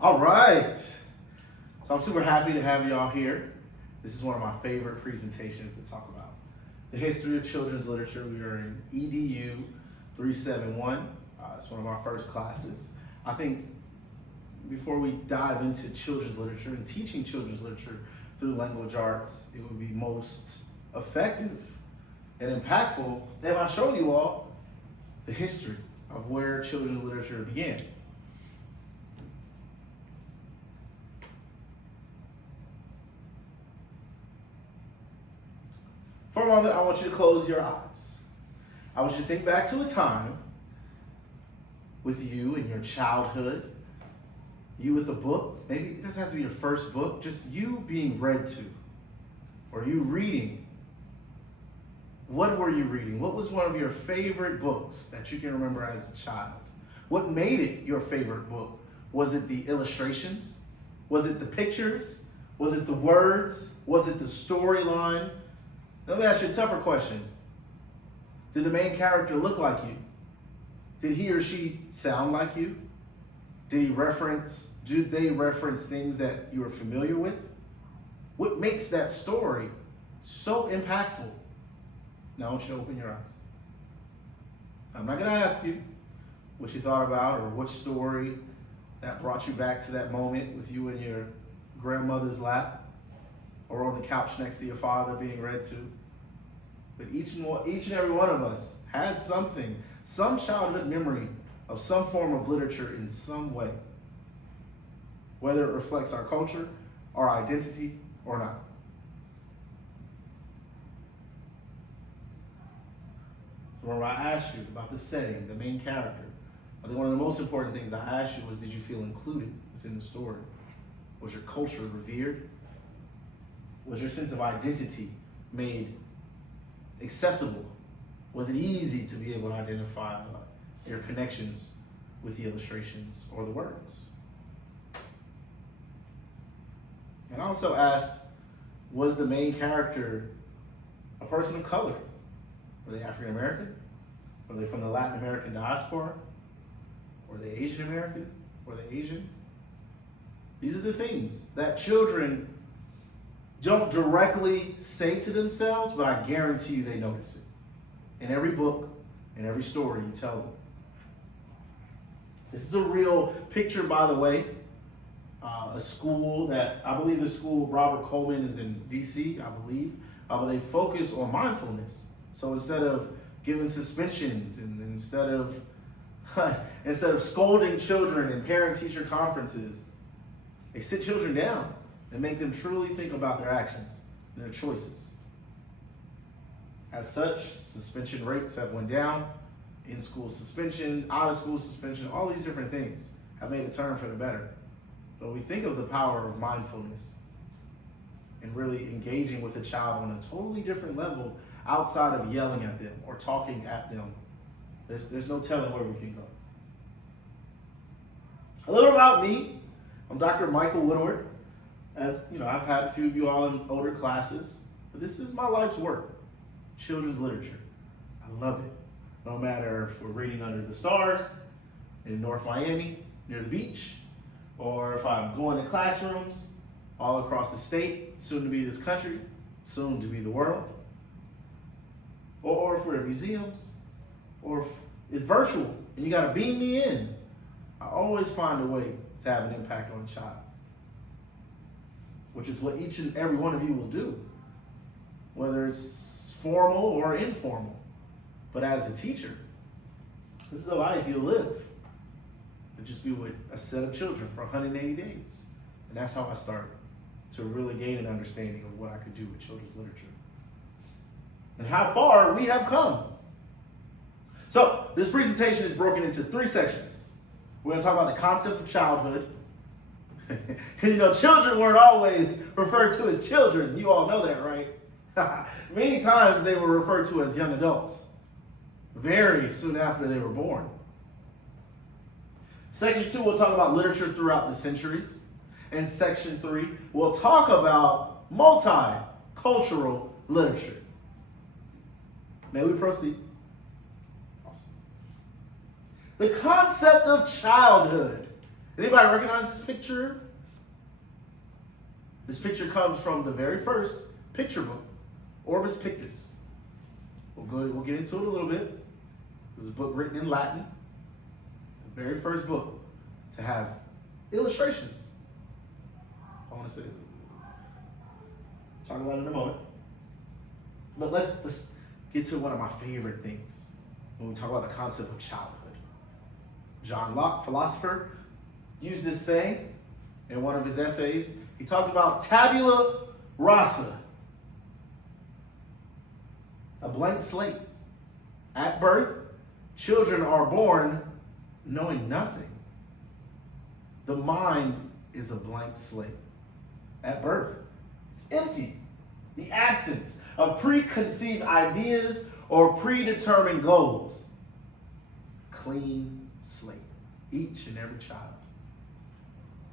All right. So I'm super happy to have y'all here. This is one of my favorite presentations to talk about. The history of children's literature. We are in EDU 371. It's one of our first classes. I think before we dive into children's literature and teaching children's literature through language arts, it would be most effective and impactful if I show you all the history of where children's literature began. For a moment, I want you to close your eyes. I want you to think back to a time with you in your childhood, you with a book. Maybe it doesn't have to be your first book, just you being read to, or you reading. What were you reading? What was one of your favorite books that you can remember as a child? What made it your favorite book? Was it the illustrations? Was it the pictures? Was it the words? Was it the storyline? Let me ask you a tougher question. Did the main character look like you? Did he or she sound like you? Did they reference things that you were familiar with? What makes that story so impactful? Now I want you to open your eyes. I'm not going to ask you what you thought about or which story that brought you back to that moment with you in your grandmother's lap or on the couch next to your father being read to. But each and every one of us has something, some childhood memory of some form of literature in some way, whether it reflects our culture, our identity, or not. Remember, I asked you about the setting, the main character. I think one of the most important things I asked you was, did you feel included within the story? Was your culture revered? Was your sense of identity made accessible? Was it easy to be able to identify your connections with the illustrations or the words? And I also asked, was the main character a person of color? Were they African American? Were they from the Latin American diaspora? Were they Asian American? Were they Asian? These are the things that children don't directly say to themselves, but I guarantee you they notice it. In every book, in every story you tell them. This is a real picture, by the way. A school that, I believe the school, Robert Coleman, is in DC, I believe. But they focus on mindfulness. So instead of giving suspensions and instead of scolding children in parent-teacher conferences, they sit children down and make them truly think about their actions and their choices. As such, suspension rates have went down, in-school suspension, out-of-school suspension, all these different things have made a turn for the better. But we think of the power of mindfulness and really engaging with a child on a totally different level outside of yelling at them or talking at them. There's no telling where we can go. A little about me. I'm Dr. Michael Woodward. As you know, I've had a few of you all in older classes, but this is my life's work, children's literature. I love it. No matter if we're reading under the stars in North Miami, near the beach, or if I'm going to classrooms all across the state, soon to be this country, soon to be the world, or if we're in museums, or if it's virtual and you gotta beam me in, I always find a way to have an impact on a child, which is what each and every one of you will do, whether it's formal or informal. But as a teacher, this is a life you'll live. You'll just be with a set of children for 180 days. And that's how I started, to really gain an understanding of what I could do with children's literature. And how far we have come. So, this presentation is broken into 3 sections. We're going to talk about the concept of childhood. You know, children weren't always referred to as children. You all know that, right? Many times they were referred to as young adults, very soon after they were born. Section 2, we'll talk about literature throughout the centuries. And section 3, we'll talk about multicultural literature. May we proceed? Awesome. The concept of childhood Anybody recognize this picture? This picture comes from the very first picture book, Orbis Pictus. We'll get into it a little bit. It was a book written in Latin. The very first book to have illustrations. I want to say, talk about it in a moment. But let's get to one of my favorite things when we talk about the concept of childhood. John Locke, philosopher, used this saying in one of his essays. He talked about tabula rasa, a blank slate. At birth, children are born knowing nothing. The mind is a blank slate. At birth, it's empty. The absence of preconceived ideas or predetermined goals. Clean slate. Each and every child.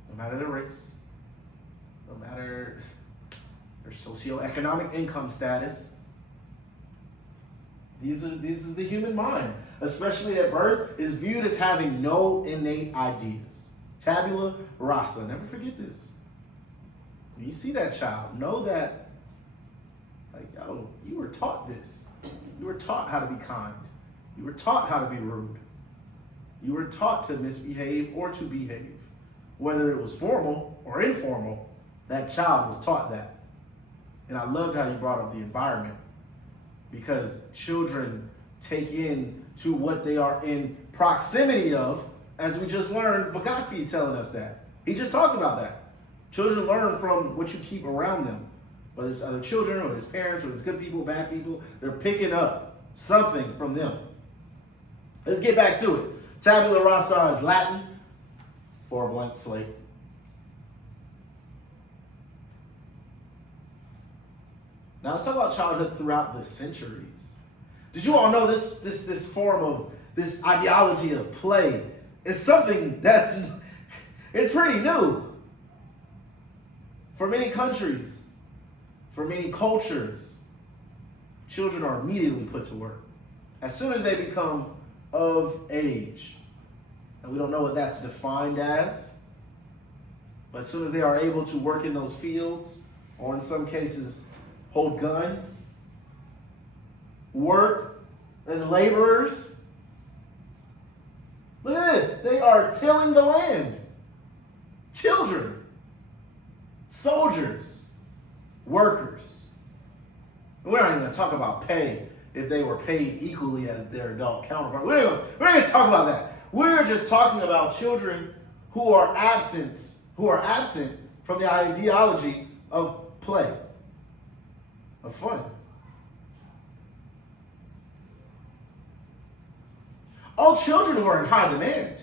No matter their race, no matter their socioeconomic income status. This is the human mind, especially at birth, is viewed as having no innate ideas. Tabula rasa. Never forget this. When you see that child, know that, like, yo, you were taught this. You were taught how to be kind. You were taught how to be rude. You were taught to misbehave or to behave. Whether it was formal or informal, that child was taught that. And I loved how you brought up the environment, because children take in to what they are in proximity of, as we just learned, Vygotsky telling us that. He just talked about that. Children learn from what you keep around them. Whether it's other children, or it's parents, or it's good people, bad people, they're picking up something from them. Let's get back to it. Tabula rasa is Latin for a blank slate. Now let's talk about childhood throughout the centuries. Did you all know this form of, this ideology of play is something it's pretty new. For many countries, for many cultures, children are immediately put to work as soon as they become of age. And we don't know what that's defined as, but as soon as they are able to work in those fields, or in some cases, hold guns, work as laborers. Look at this. They are tilling the land. Children, soldiers, workers. We're not even going to talk about pay if they were paid equally as their adult counterpart. We're not going to talk about that. We're just talking about children who are absent from the ideology of play, of fun. All children were in high demand.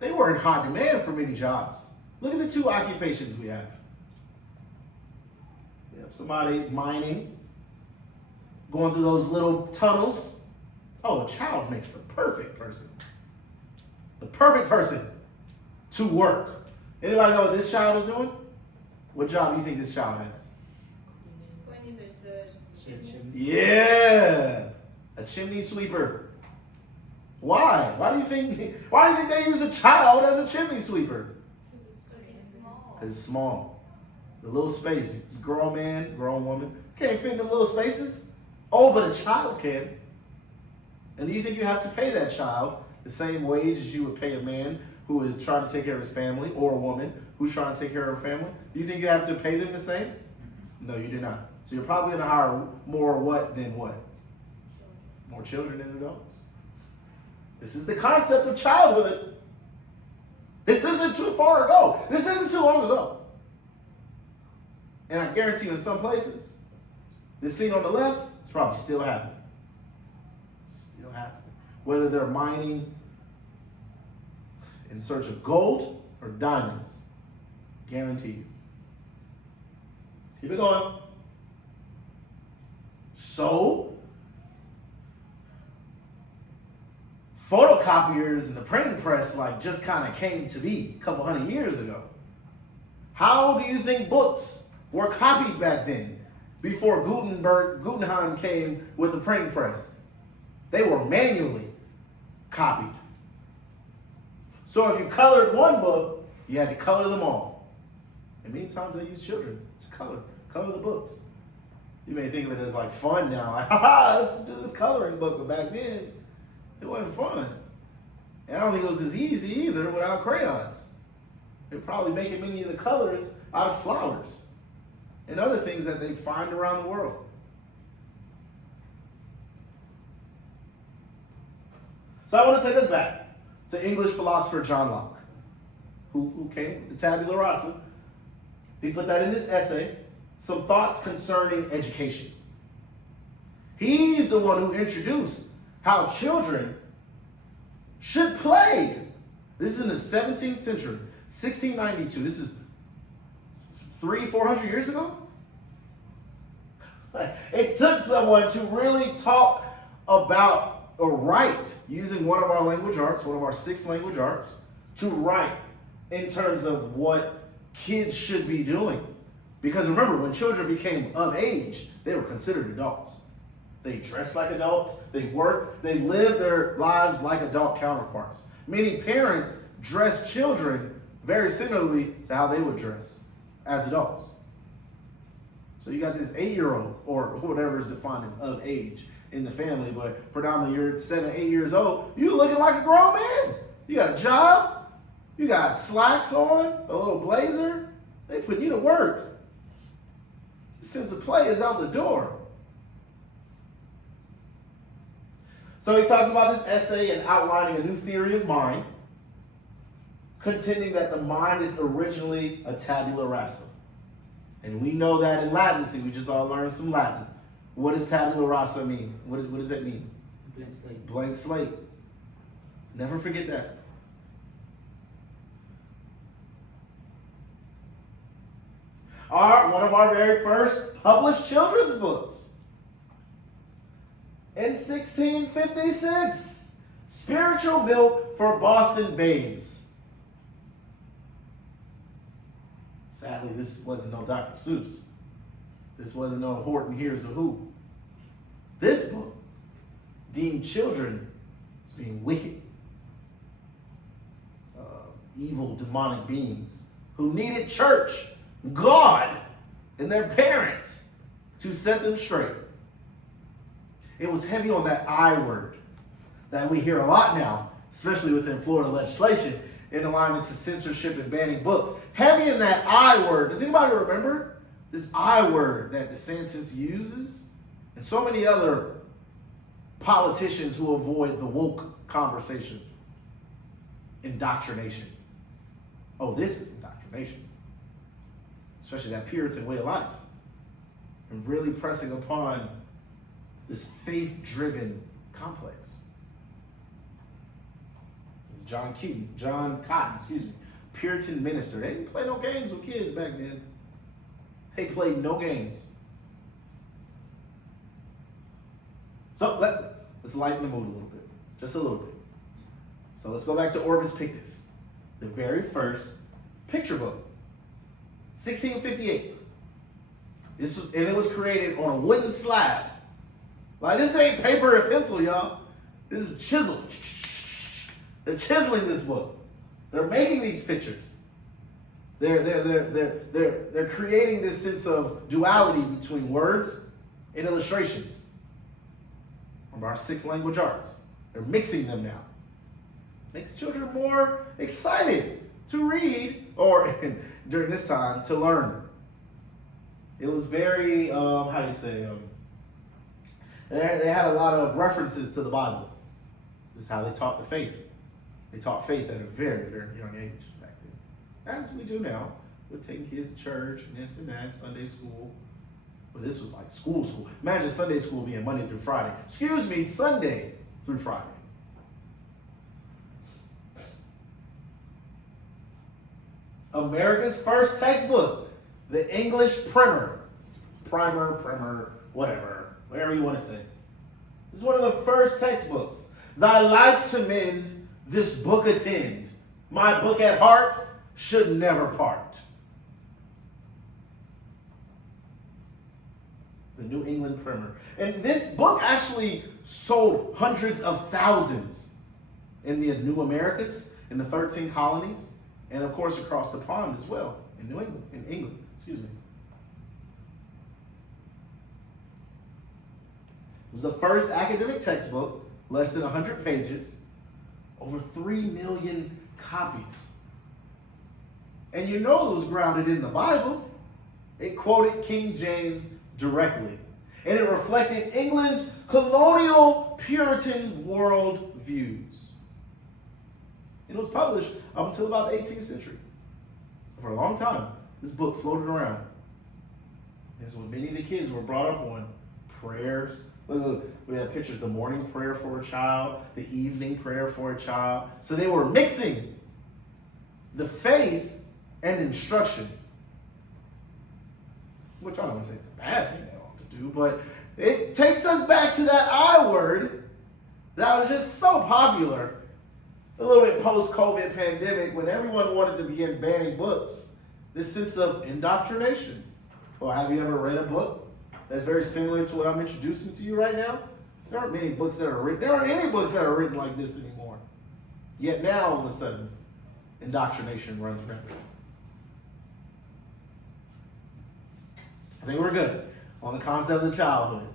They were in high demand for many jobs. Look at the two occupations we have. We have somebody mining, going through those little tunnels. Oh, a child makes the perfect person. The perfect person to work. Anybody know what this child is doing? What job do you think this child has? Cleaning the chimney. Yeah, a chimney sweeper. Why? Why do you think they use a child as a chimney sweeper? Because it's small. The little space. Grown man, grown woman can't fit in the little spaces. Oh, but a child can. And do you think you have to pay that child the same wage as you would pay a man who is trying to take care of his family, or a woman who's trying to take care of her family? Do you think you have to pay them the same? No, you do not. So you're probably going to hire more what than what? More children than adults. This is the concept of childhood. This isn't too far ago. This isn't too long ago. And I guarantee you in some places, this scene on the left is probably still happening. Still happening. Whether they're mining in search of gold or diamonds. Guarantee you. Let's keep it going. So, photocopiers and the printing press just kind of came to be a couple hundred years ago. How do you think books were copied back then, before Guggenheim came with the printing press? They were manually copied. So if you colored one book, you had to color them all. And many times they use children to color the books. You may think of it as like fun now, like, haha, let's do this coloring book, but back then, it wasn't fun. And I don't think it was as easy either without crayons. They're probably making many of the colors out of flowers and other things that they find around the world. So I want to take us back to English philosopher John Locke, who came with the tabula rasa. He put that in this essay, Some Thoughts Concerning Education. He's the one who introduced how children should play. This is in the 17th century, 1692. This is 300-400 years ago. It took someone to really talk about or write using one of our language arts, one of our 6 language arts, to write in terms of what kids should be doing. Because remember, when children became of age, they were considered adults. They dressed like adults, they worked, they lived their lives like adult counterparts. Many parents dress children very similarly to how they would dress as adults. So you got this 8-year-old, or whatever is defined as of age in the family, but predominantly you're 7, 8 years old, you looking like a grown man. You got a job, you got slacks on, a little blazer, they putting you to work. The sense of play is out the door. So he talks about this essay and outlining a new theory of mind, contending that the mind is originally a tabula rasa. And we know that in Latin. See, we just all learned some Latin. What does tabula rasa mean? What does that mean? Blank slate. Blank slate. Never forget that. One of our very first published children's books. In 1656, Spiritual Milk for Boston Babes. Sadly, this wasn't no Dr. Seuss. This wasn't no Horton Hears a Who. This book deemed children as being wicked, evil, demonic beings who needed church, God, and their parents to set them straight. It was heavy on that I word that we hear a lot now, especially within Florida legislation, in alignment to censorship and banning books. Heavy in that I word. Does anybody remember this I word that DeSantis uses? And so many other politicians who avoid the woke conversation. Indoctrination. Oh, this is indoctrination. Especially that Puritan way of life. And really pressing upon this faith-driven complex. It's John Cotton, Puritan minister. They didn't play no games with kids back then. They played no games. So let's lighten the mood a little bit, just a little bit. So let's go back to Orbis Pictus, the very first picture book, 1658. It was created on a wooden slab. Like, this ain't paper and pencil, y'all. This is chisel. They're chiseling this book. They're making these pictures. They're creating this sense of duality between words and illustrations from our 6 language arts. They're mixing them now. Makes children more excited to read, or during this time, to learn. It was very, they had a lot of references to the Bible. This is how they taught the faith. They taught faith at a very, very young age back then. As we do now. We're taking kids to church, and this and that, Sunday school. But this was like school. Imagine Sunday school being Monday through Friday. Sunday through Friday. America's first textbook, the English Primer, whatever you want to say. This is one of the first textbooks. Thy life to mend, this book attend. My book at heart should never part. The New England Primer. And this book actually sold hundreds of thousands in the New Americas in the 13 colonies, and of course across the pond as well, in England, excuse me. It was the first academic textbook, less than 100 pages, over 3 million copies. And you know it was grounded in the Bible. It quoted King James directly. And it reflected England's colonial Puritan world views. And it was published up until about the 18th century. For a long time, this book floated around. This is what many of the kids were brought up on. Prayers. Look, we have pictures, the morning prayer for a child, the evening prayer for a child. So they were mixing the faith and instruction. Which I don't want to say it's a bad thing they ought to do, but it takes us back to that I word that was just so popular a little bit post-COVID pandemic when everyone wanted to begin banning books. This sense of indoctrination. Well, have you ever read a book that's very similar to what I'm introducing to you right now? There aren't many books that are written. There aren't any books that are written like this anymore. Yet now, all of a sudden, indoctrination runs rampant. I think we're good on the concept of childhood.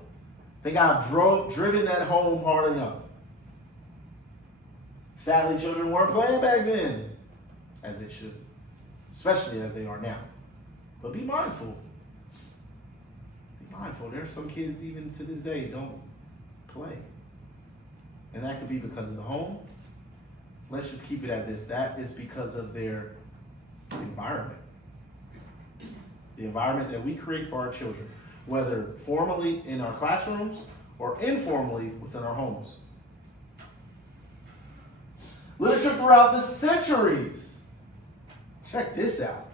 I think I've driven that home hard enough. Sadly, children weren't playing back then as they should, especially as they are now. But be mindful. Be mindful. There's some kids even to this day don't play. And that could be because of the home. Let's just keep it at this. That is because of their environment. The environment that we create for our children, whether formally in our classrooms or informally within our homes. Literature throughout the centuries. Check this out.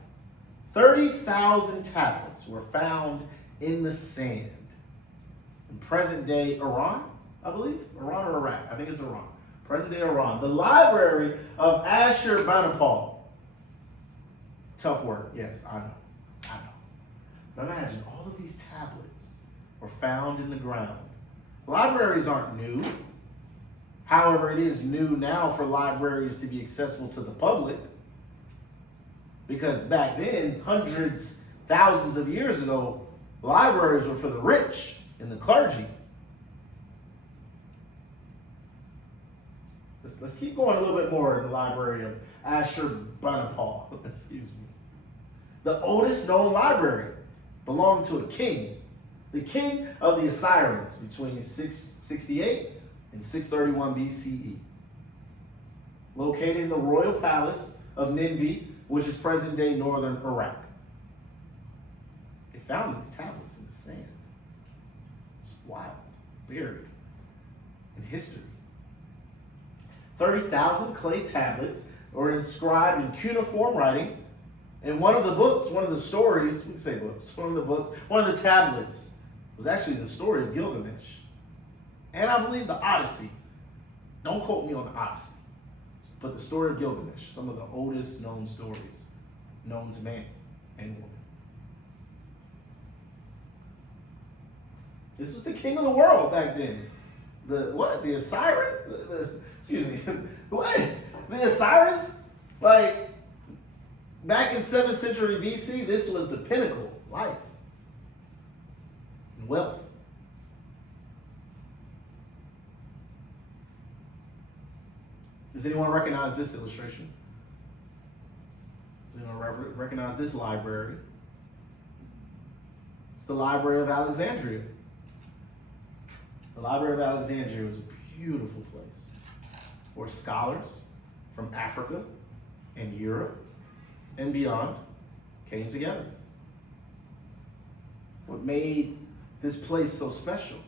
30,000 tablets were found in the sand in present-day Iran, I believe. Iran or Iraq? I think it's Iran. Present-day Iran. The library of Ashurbanipal. Tough word. Yes, I know. But imagine all of these tablets were found in the ground. Libraries aren't new. However, it is new now for libraries to be accessible to the public. Because back then, hundreds, thousands of years ago, libraries were for the rich and the clergy. Let's keep going a little bit more in the library of Ashurbanipal. Excuse me. The oldest known library belonged to a king, the king of the Assyrians between 668 and 631 BCE. Located in the royal palace of Nineveh, which is present-day northern Iraq. They found these tablets in the sand. It's wild, buried in history. 30,000 clay tablets were inscribed in cuneiform writing. And one of the books, one of the stories, we can say books, one of the tablets was actually the story of Gilgamesh. And I believe the Odyssey. Don't quote me on the Odyssey. But the story of Gilgamesh, some of the oldest known stories known to man and woman. This was the king of the world back then. The Assyrian? Excuse me. What? The Assyrians? Like, back in 7th century BC, this was the pinnacle of life and wealth. Does anyone recognize this illustration? Does anyone recognize this library? It's the Library of Alexandria. The Library of Alexandria was a beautiful place where scholars from Africa and Europe and beyond came together. What made this place so special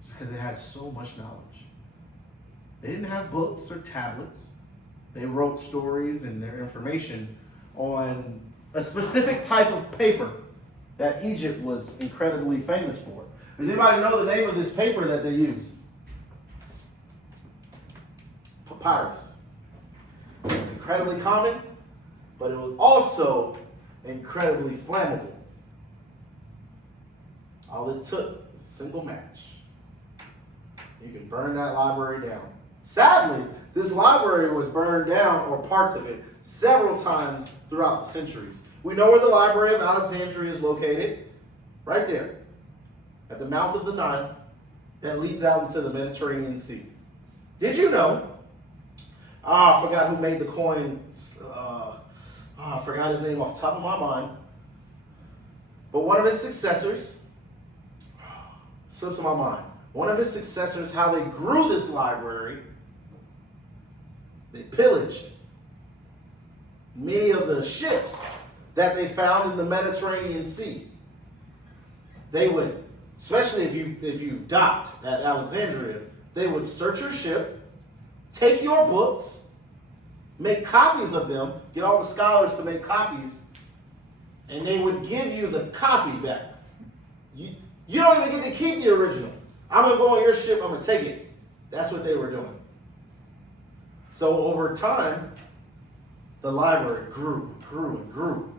is because it had so much knowledge. They didn't have books or tablets. They wrote stories and their information on a specific type of paper that Egypt was incredibly famous for. Does anybody know the name of this paper that they used? Papyrus. It was incredibly common, but it was also incredibly flammable. All it took was a single match. You can burn that library down. Sadly, This library was burned down, or parts of it, several times throughout the centuries. We know where the Library of Alexandria is located, right there, at the mouth of the Nile that leads out into the Mediterranean Sea. Did you know? I forgot who made the coin. I forgot his name off the top of my mind. But one of his successors, slips in my mind. One of his successors, how they grew this library, they pillaged many of the ships that they found in the Mediterranean Sea. They would, especially if you docked at Alexandria, they would search your ship, take your books, make copies of them, get all the scholars to make copies, and they would give you the copy back. You don't even get to keep the original. I'm going to go on your ship, I'm going to take it. That's what they were doing. So over time, the library grew, and grew.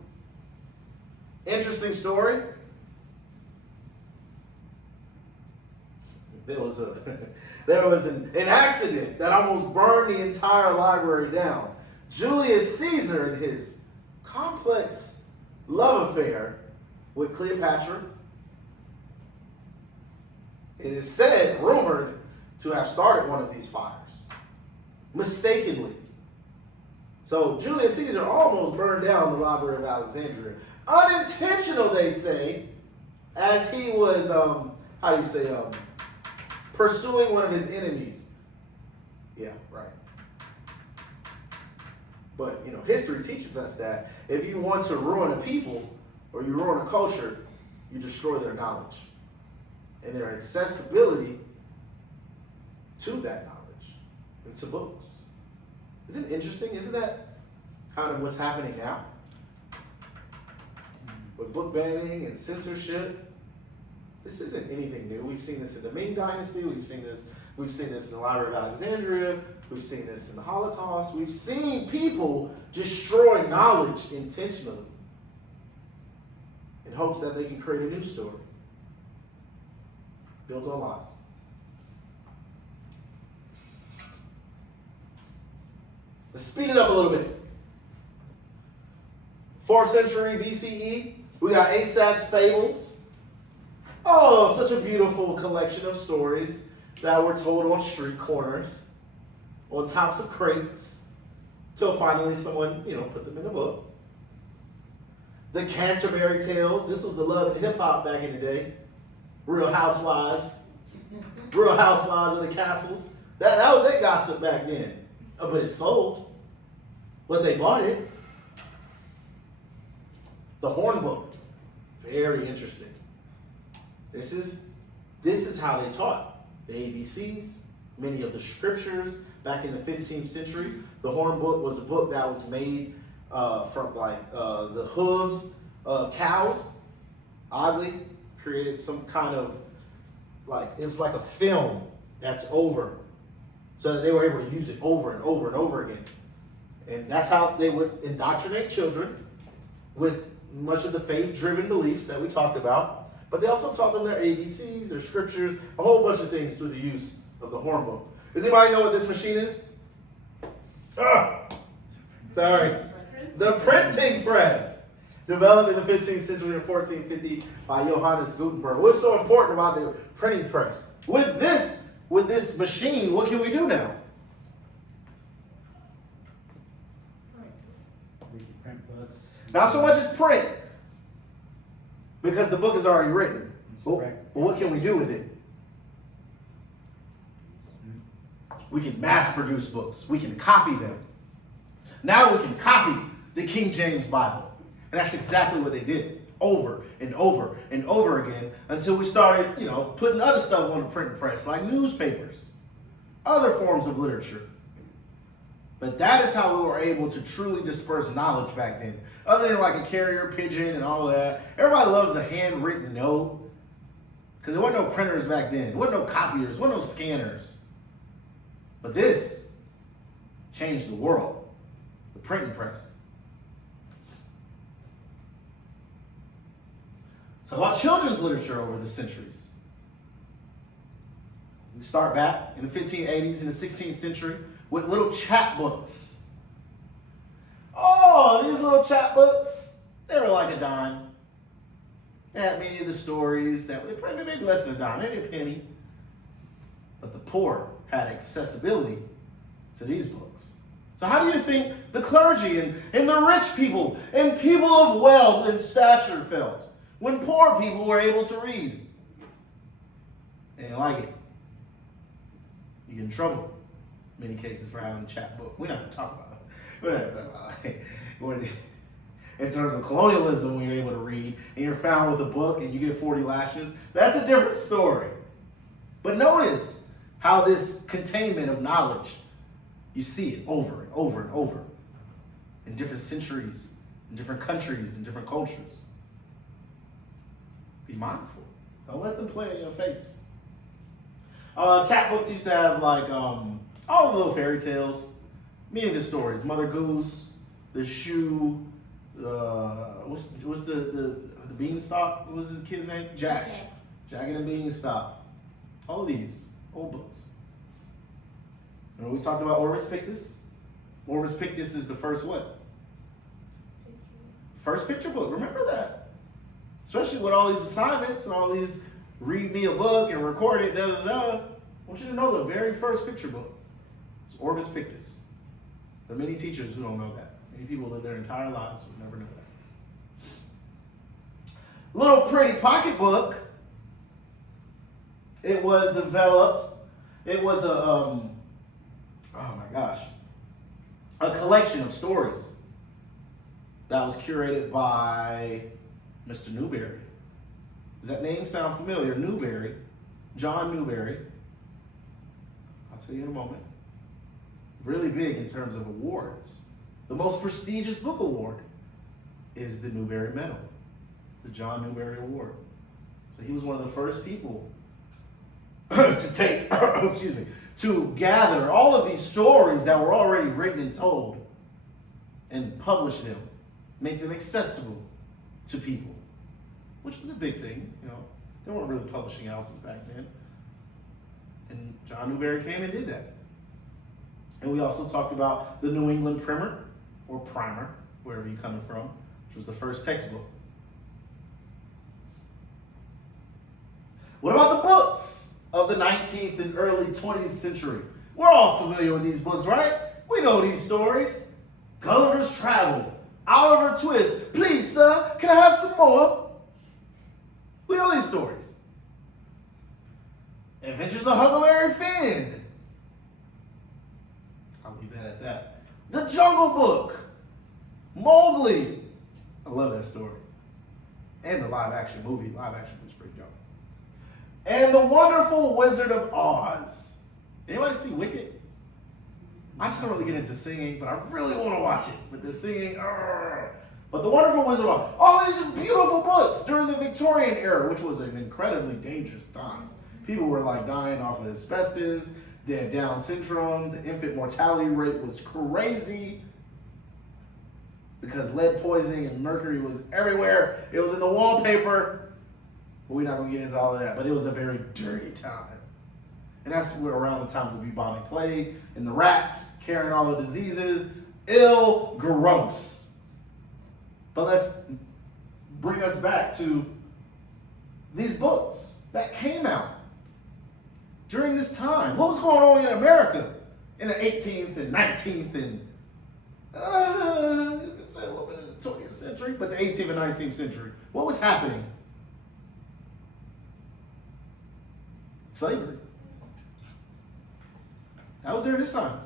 Interesting story. There was an accident that almost burned the entire library down. Julius Caesar and his complex love affair with Cleopatra, it is said, rumored, to have started one of these fires, mistakenly. So Julius Caesar almost burned down the Library of Alexandria. Unintentional, they say, as he was, pursuing one of his enemies. Yeah, right. But, history teaches us that if you want to ruin a people or you ruin a culture, you destroy their knowledge and their accessibility to that knowledge and to books. Isn't it interesting? Isn't that kind of what's happening now? With book banning and censorship. This isn't anything new. We've seen this in the Ming Dynasty. We've seen this in the Library of Alexandria. We've seen this in the Holocaust. We've seen people destroy knowledge intentionally in hopes that they can create a news story built on lies. Let's speed it up a little bit. 4th century BCE, we got Aesop's Fables. Oh, such a beautiful collection of stories that were told on street corners, on tops of crates, till finally someone, put them in a book. The Canterbury Tales. This was the love and hip hop back in the day. Real Housewives of the Castles. That was their gossip back then. But it sold. But they bought it. The Hornbook. Very interesting. This is how they taught the ABCs, many of the scriptures back in the 15th century. The Hornbook was a book that was made from the hooves of cows. Oddly, created some kind of it was like a film that's over, so that they were able to use it over and over and over again. And that's how they would indoctrinate children with much of the faith-driven beliefs that we talked about. But they also taught them their ABCs, their scriptures, a whole bunch of things through the use of the Hornbook. Does anybody know what this machine is? Sorry. The printing press. Developed in the 15th century in 1450 by Johannes Gutenberg. What's so important about the printing press? With this machine, what can we do now? We can print books. Not so much as print, because the book is already written. But what can we do with it? We can mass produce books. We can copy them. Now we can copy the King James Bible. And that's exactly what they did, over and over and over again, until we started, putting other stuff on the printing press, like newspapers, other forms of literature. But that is how we were able to truly disperse knowledge back then. Other than like a carrier pigeon and all of that. Everybody loves a handwritten note, because there weren't no printers back then. There weren't no copiers. There weren't no scanners. But this changed the world, the printing press. So about children's literature over the centuries. We start back in the 1580s and the 16th century with little chapbooks. Oh, these little chapbooks, they were like a dime. They had many of the stories that were maybe less than a dime, maybe a penny. But the poor had accessibility to these books. So how do you think the clergy and the rich people and people of wealth and stature felt when poor people were able to read? They didn't like it. You get in trouble in many cases for having a chapbook. We're not going to talk about it. We're not going to talk about it. In terms of colonialism, when you're able to read and you're found with a book and you get 40 lashes, that's a different story. But notice how this containment of knowledge, you see it over and over and over in different centuries, in different countries, in different cultures. Be mindful. Don't let them play in your face. Chapbooks used to have like all the little fairy tales, many of the stories. Mother Goose, the shoe, what's the beanstalk? What was his kid's name? Jack. Jack and the Beanstalk. All of these old books. Remember we talked about Orbis Pictus? Orbis Pictus is the first what? First picture book. Remember that. Especially with all these assignments and all these read me a book and record it, da da da. I want you to know the very first picture book is Orbis Pictus. There are many teachers who don't know that. Many people live their entire lives who never know that. Little pretty pocketbook. It was developed. It was a collection of stories that was curated by Mr. Newberry. Does that name sound familiar? Newberry, John Newberry. I'll tell you in a moment. Really big in terms of awards. The most prestigious book award is the Newbery Medal. It's the John Newbery Award. So he was one of the first people to gather all of these stories that were already written and told and publish them, make them accessible to people, which was a big thing. You know, there weren't really publishing houses back then. And John Newbery came and did that. And we also talked about the New England Primer, or Primer, wherever you're coming from, which was the first textbook. What about the books of the 19th and early 20th century? We're all familiar with these books, right? We know these stories. Gulliver's Travel, Oliver Twist. Please, sir, can I have some more? We know these stories. Adventures of Huckleberry Finn. I'll leave that at that. The Jungle Book. Mowgli. I love that story. And the live action movie. Live action was pretty dope. And The Wonderful Wizard of Oz. Anybody see Wicked? I just don't really get into singing, but I really want to watch it. But the singing, But The Wonderful Wizard of Oz. All these are beautiful books during the Victorian era, which was an incredibly dangerous time. People were like dying off of asbestos. They had Down syndrome. The infant mortality rate was crazy because lead poisoning and mercury was everywhere. It was in the wallpaper. But we're not going to get into all of that. But it was a very dirty time. And that's where around the time of the bubonic plague and the rats carrying all the diseases. Ill, gross. But let's bring us back to these books that came out during this time. What was going on in America in the 18th and 19th and a little bit of the 20th century, but the 18th and 19th century? What was happening? Slavery. That was during this time.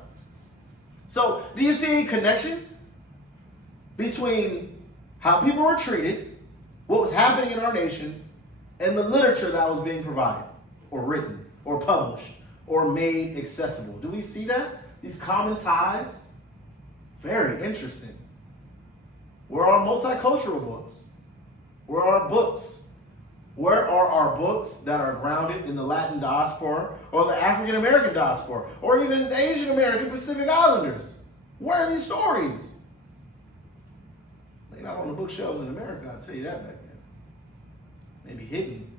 So, do you see any connection between how people were treated, what was happening in our nation, and the literature that was being provided, or written, or published, or made accessible? Do we see that? These common ties? Very interesting. Where are multicultural books? Where are books? Where are our books that are grounded in the Latin diaspora, or the African American diaspora, or even the Asian American Pacific Islanders? Where are these stories? They're not on the bookshelves in America, I'll tell you that back then. Maybe hidden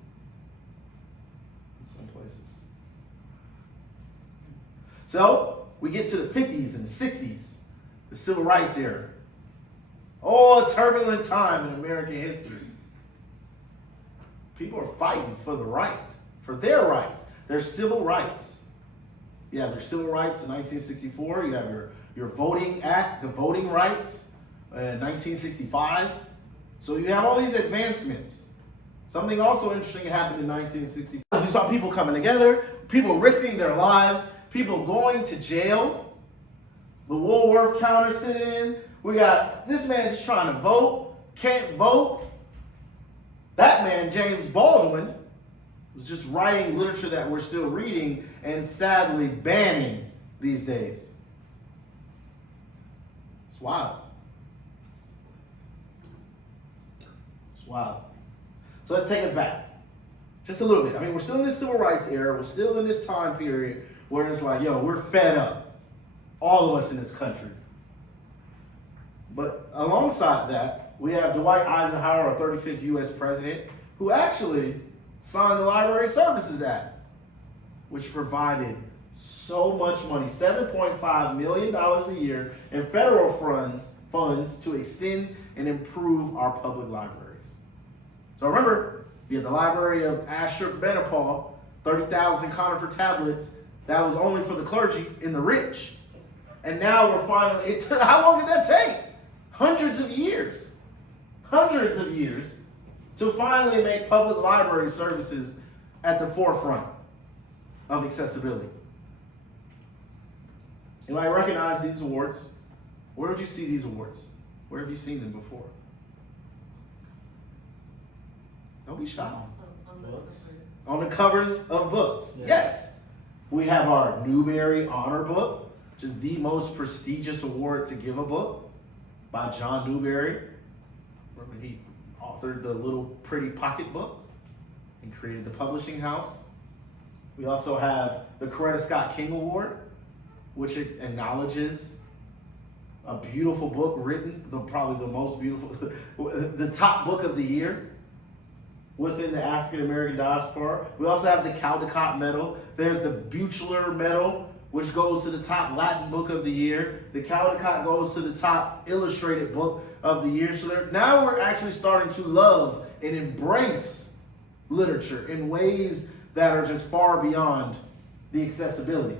in some places. So, We get to the 50s and the 60s, the Civil Rights era. Oh, a turbulent time in American history. People are fighting for the right, for their rights, their civil rights. You have their civil rights in 1964. You have your Voting Act, the voting rights in 1965. So you have all these advancements. Something also interesting happened in 1965. You saw people coming together, people risking their lives, people going to jail. The Woodward counter sitting in. We got this man just trying to vote, can't vote. That man, James Baldwin, was just writing literature that we're still reading and sadly banning these days. It's wild. It's wild. So let's take us back just a little bit. I mean, we're still in this civil rights era. We're still in this time period where it's like, yo, we're fed up. All of us in this country. But alongside that, we have Dwight Eisenhower, our 35th U.S. president, who actually signed the Library Services Act, which provided so much money, $7.5 million a year in federal funds to extend and improve our public libraries. So remember, we had the Library of Ashurbanipal, 30,000 conifer tablets. That was only for the clergy and the rich. And now we're finally, how long did that take? Hundreds of years to finally make public library services at the forefront of accessibility. Anybody recognize these awards? Where would you see these awards? Where have you seen them before? Don't be shy. On the covers of books. Yeah. Yes. We have our Newbery Honor Book, which is the most prestigious award to give a book, by John Newbery. Remember, he authored the Little Pretty Pocket Book and created the publishing house. We also have the Coretta Scott King Award, which acknowledges a beautiful book written, probably the most beautiful, the top book of the year within the African American diaspora. We also have the Caldecott Medal. There's the Buchler Medal, which goes to the top Latin book of the year. The Caldecott goes to the top illustrated book of the year. So now we're actually starting to love and embrace literature in ways that are just far beyond the accessibility.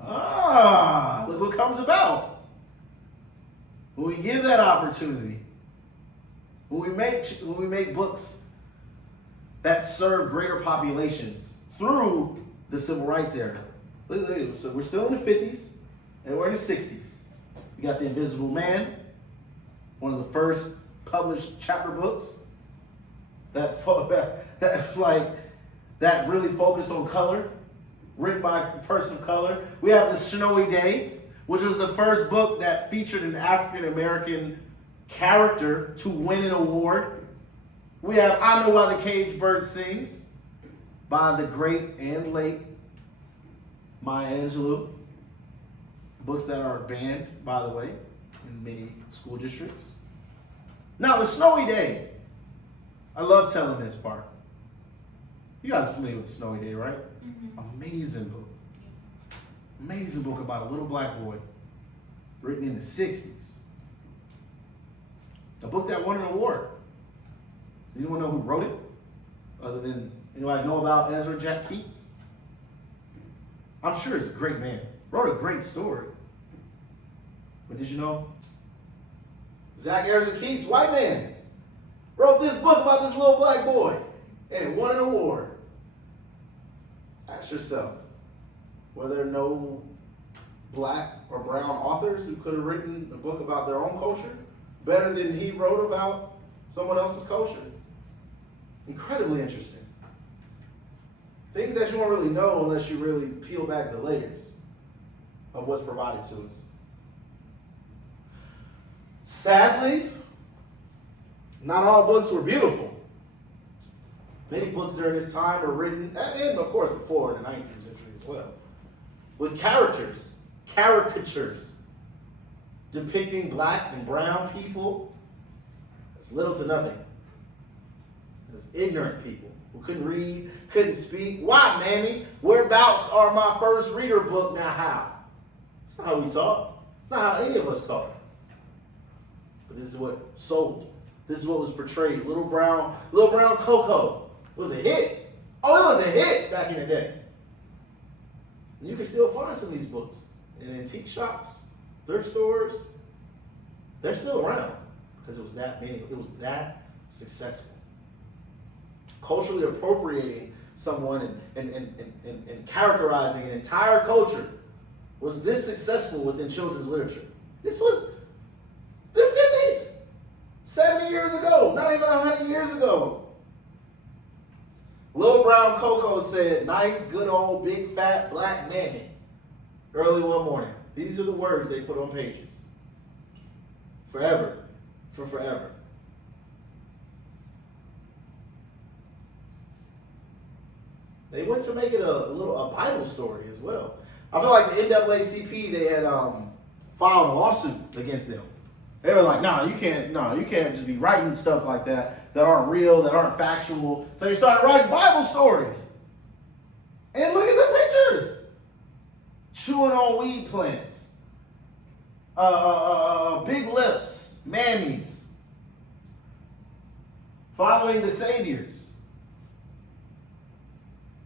Look what comes about when we give that opportunity. When we make books that serve greater populations through the civil rights era. Look, so we're still in the 50s and we're in the 60s. We got The Invisible Man, one of the first published chapter books that really focused on color, written by a person of color. We have The Snowy Day, which was the first book that featured an African American character to win an award. We have I Know Why the Caged Bird Sings, by the great and late Maya Angelou. Books that are banned, by the way, in many school districts. Now, The Snowy Day. I love telling this part. You guys are familiar with The Snowy Day, right? Mm-hmm. Amazing book. Amazing book about a little black boy written in the 60s. A book that won an award. Does anyone know who wrote it? Other than anybody know about Ezra Jack Keats? I'm sure he's a great man. Wrote a great story. But did you know? Zach Ezra Keats, white man, wrote this book about this little black boy. And it won an award. Ask yourself, were there no black or brown authors who could have written a book about their own culture better than he wrote about someone else's culture? Incredibly interesting. Things that you won't really know unless you really peel back the layers of what's provided to us. Sadly, not all books were beautiful. Many books during this time were written, and of course before in the 19th century as well, with caricatures depicting black and brown people as little to nothing. As ignorant people who couldn't read, couldn't speak. Why, Mammy? Whereabouts are my first reader book? Now how? That's not how we talk. It's not how any of us talk. But this is what sold. This is what was portrayed. Little brown Coco was a hit. Oh, it was a hit back in the day. And you can still find some of these books in antique shops, thrift stores. They're still around because it was that meaningful. It was that successful. Culturally appropriating someone and characterizing an entire culture was this successful within children's literature. This was the 50s, 70 years ago, not even 100 years ago. Little Brown Coco said, nice, good old, big, fat, black mammy, early one morning. These are the words they put on pages. Forever, for forever. They went to make it a Bible story as well. I feel like the NAACP, they had filed a lawsuit against them. They were like, you can't just be writing stuff like that aren't real, that aren't factual. So they started writing Bible stories. And look at the pictures. Chewing on weed plants. Big lips. Mammies. Following the saviors.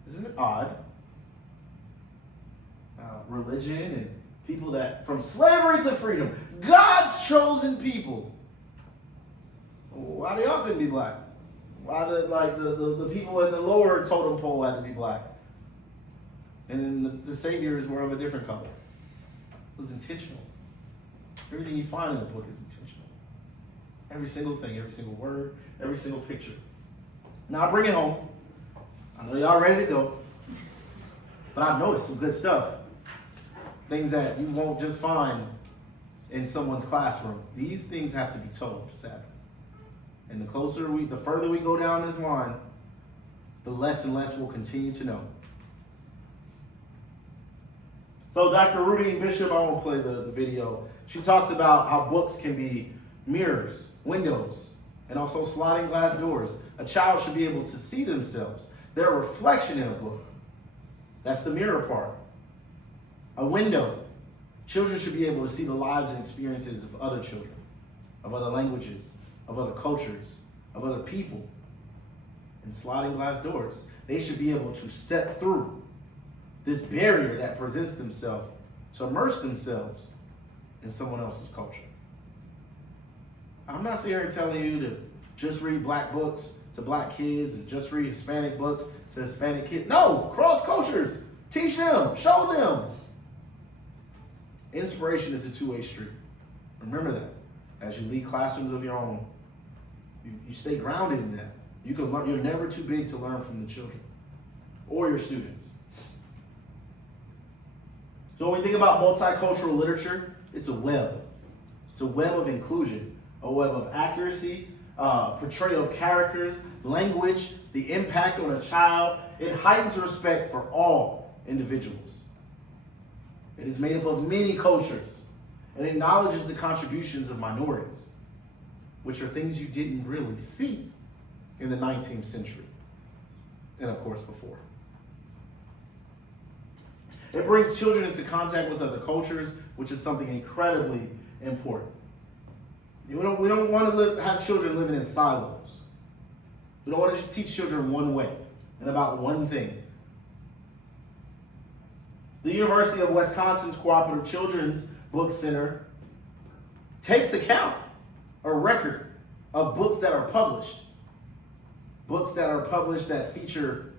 Isn't it odd? Religion and people that, from slavery to freedom, God's chosen people. Why do y'all couldn't be black? Why the people in the lower totem pole had to be black? And then the saviors were of a different color. It was intentional. Everything you find in the book is intentional. Every single thing, every single word, every single picture. Now I bring it home. I know y'all ready to go. But I know it's some good stuff. Things that you won't just find in someone's classroom. These things have to be told, sadly. And the further we go down this line, the less and less we'll continue to know. So Dr. Rudy Bishop, I won't play the video. She talks about how books can be mirrors, windows, and also sliding glass doors. A child should be able to see themselves, their reflection in a book. That's the mirror part. A window. Children should be able to see the lives and experiences of other children, of other languages, of other cultures, of other people. And sliding glass doors. They should be able to step through this barrier that presents themselves to immerse themselves in someone else's culture. I'm not sitting here telling you to just read black books to black kids and just read Hispanic books to Hispanic kids. No, cross cultures. Teach them, show them. Inspiration is a two-way street. Remember that. As you lead classrooms of your own, you stay grounded in that. You can learn. You're never too big to learn from the children or your students. So when we think about multicultural literature, it's a web. It's a web of inclusion, a web of accuracy, portrayal of characters, language, the impact on a child. It heightens respect for all individuals. It is made up of many cultures and acknowledges the contributions of minorities, which are things you didn't really see in the 19th century and, of course, before. It brings children into contact with other cultures, which is something incredibly important. We don't want to have children living in silos. We don't want to just teach children one way and about one thing. The University of Wisconsin's Cooperative Children's Book Center takes account, a record of books that are published. Books that are published that feature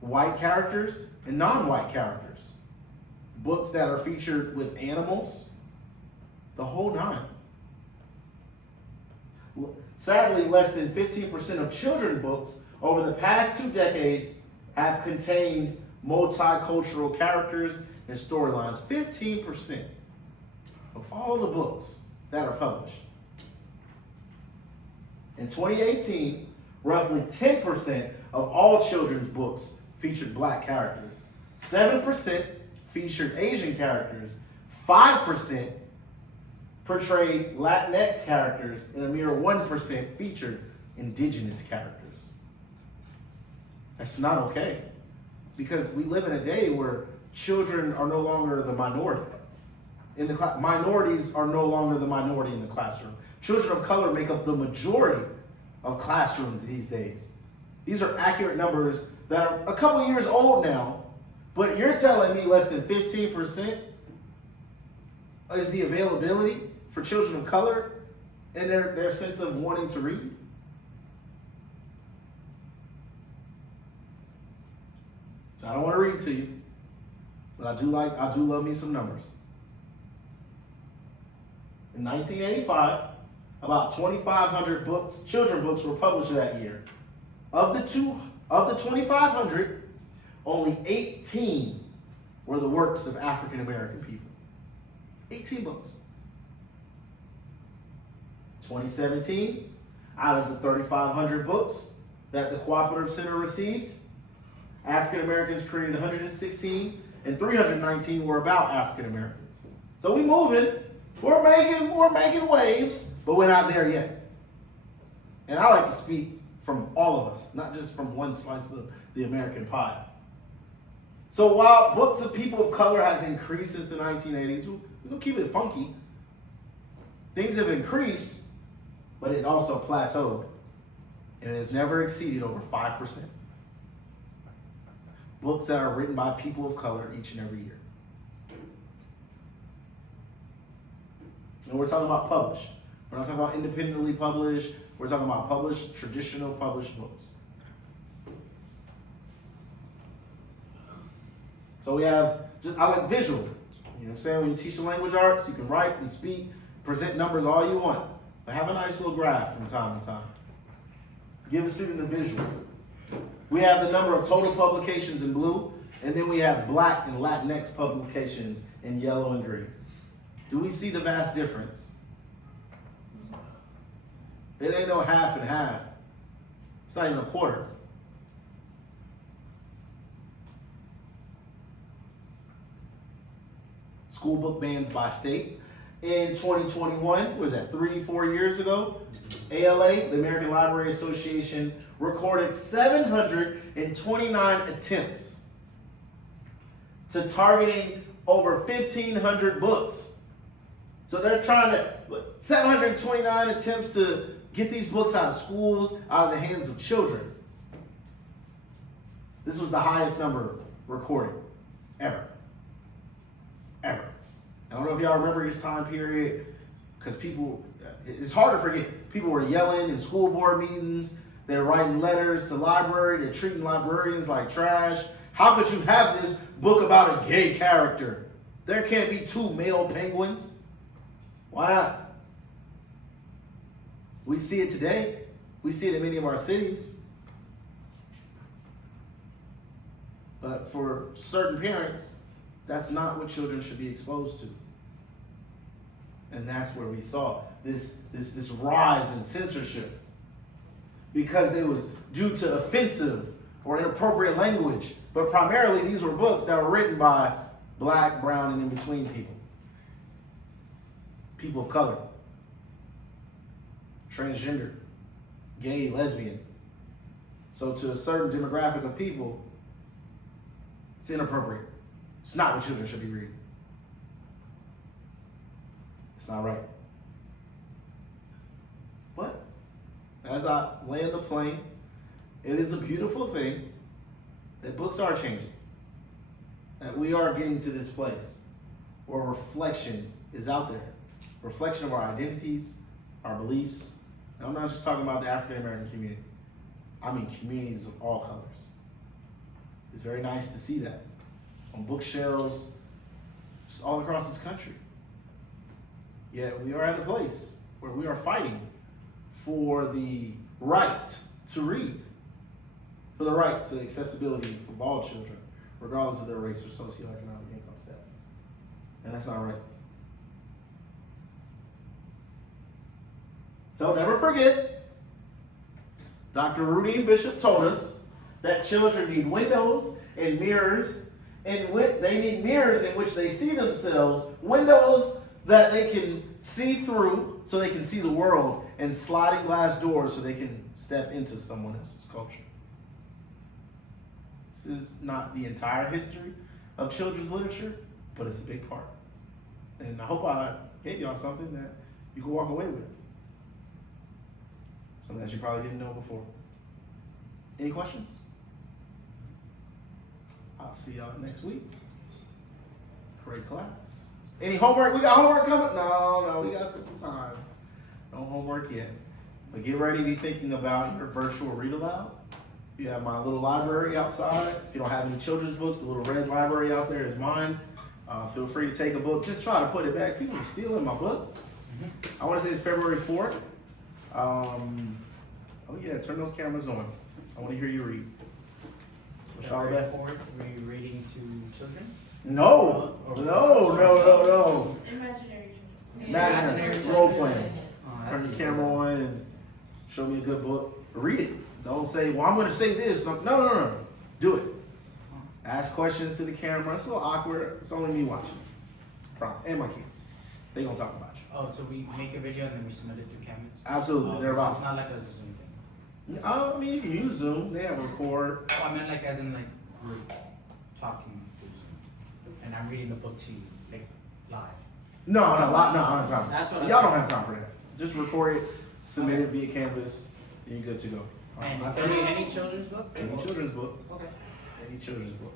white characters and non-white characters. Books that are featured with animals, the whole nine. Sadly, less than 15% of children's books over the past 2 decades have contained multicultural characters and storylines. 15% of all the books that are published. In 2018, roughly 10% of all children's books featured black characters. 7% featured Asian characters. 5% portrayed Latinx characters, and a mere 1% featured indigenous characters. That's not okay. Because we live in a day where children are no longer the minority. Minorities are no longer the minority in the classroom. Children of color make up the majority of classrooms these days. These are accurate numbers that are a couple years old now, but you're telling me less than 15% is the availability for children of color and their sense of wanting to read? So I don't want to read to you, but I do love me some numbers. In 1985, about 2,500 books, children books, were published that year. Of the 2,500, only 18 were the works of African American people. 18 books. 2017, out of the 3,500 books that the Cooperative Center received, African Americans created 116, and 319 were about African Americans. So we moving. We're making waves, but we're not there yet. And I like to speak from all of us, not just from one slice of the American pie. So while books of people of color has increased since the 1980s, we're gonna keep it funky. Things have increased, but it also plateaued, and it has never exceeded over 5%. Books that are written by people of color each and every year. And we're talking about published. We're not talking about independently published. We're talking about published, traditional published books. So we have, I like visual. You know what I'm saying? When you teach the language arts, you can write and speak, present numbers all you want. But have a nice little graph from time to time. Give the student a visual. We have the number of total publications in blue, and then we have Black and Latinx publications in yellow and green. Do we see the vast difference? It ain't no half and half. It's not even a quarter. School book bans by state. In 2021, was that 3-4 years ago? ALA, the American Library Association, recorded 729 attempts to targeting over 1,500 books. So they're trying to, 729 attempts to get these books out of schools, out of the hands of children. This was the highest number recorded ever. Ever. I don't know if y'all remember this time period, because it's hard to forget. People were yelling in school board meetings. They're writing letters to the library. They're treating librarians like trash. How could you have this book about a gay character? There can't be 2 male penguins. Why not? We see it today. We see it in many of our cities. But for certain parents, that's not what children should be exposed to. And that's where we saw this rise in censorship. Because it was due to offensive or inappropriate language. But primarily these were books that were written by Black, brown, and in between people. People of color. Transgender. Gay, lesbian. So to a certain demographic of people, it's inappropriate. It's not what children should be reading. It's not right. But as I land the plane, it is a beautiful thing that books are changing. That we are getting to this place where reflection is out there. Reflection of our identities, our beliefs. And I'm not just talking about the African American community. I mean communities of all colors. It's very nice to see that on bookshelves, just all across this country. Yet we are at a place where we are fighting for the right to read, for the right to accessibility for all children, regardless of their race or socioeconomic income status. And that's not right. So never forget, Dr. Rudine Bishop told us that children need windows and mirrors, and they need mirrors in which they see themselves, windows that they can see through so they can see the world, and sliding glass doors so they can step into someone else's culture. This is not the entire history of children's literature, but it's a big part. And I hope I gave y'all something that you can walk away with. Something that you probably didn't know before. Any questions? I'll see y'all next week. Great class. Any homework? We got homework coming? No, we got some time. No homework yet. But get ready to be thinking about your virtual read aloud. You have my little library outside. If you don't have any children's books, the little red library out there is mine. Feel free to take a book. Just try to put it back. People are stealing my books. I want to say it's February 4th. Oh yeah, turn those cameras on. I want to hear you read. Wish all the best. Were you reading to children? No. Imaginary children. Imaginary role playing. Turn the camera on and show me a good book. Read it. Don't say, well, I'm going to say this. No. Do it. Ask questions to the camera. It's a little awkward. It's only me watching. And my kids. They going to talk about you. Oh, so we make a video and then we submit it through Canvas? Absolutely. They're so about. It's not like a Zoom thing? I mean, you can use Zoom. They have a record. Oh, I meant like as in like we're talking through Zoom. And I'm reading the book to you, like live. No, I don't have time. That's what Y'all don't have time for that. Just record it, submit it via Canvas, and you're good to go. And any children's book? Any children's book. Okay. Any children's book.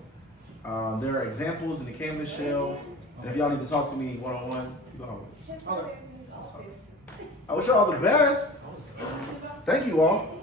There are examples in the Canvas shell. And if y'all need to talk to me one-on-one, you go always. Okay. I wish you all the best. Thank you all.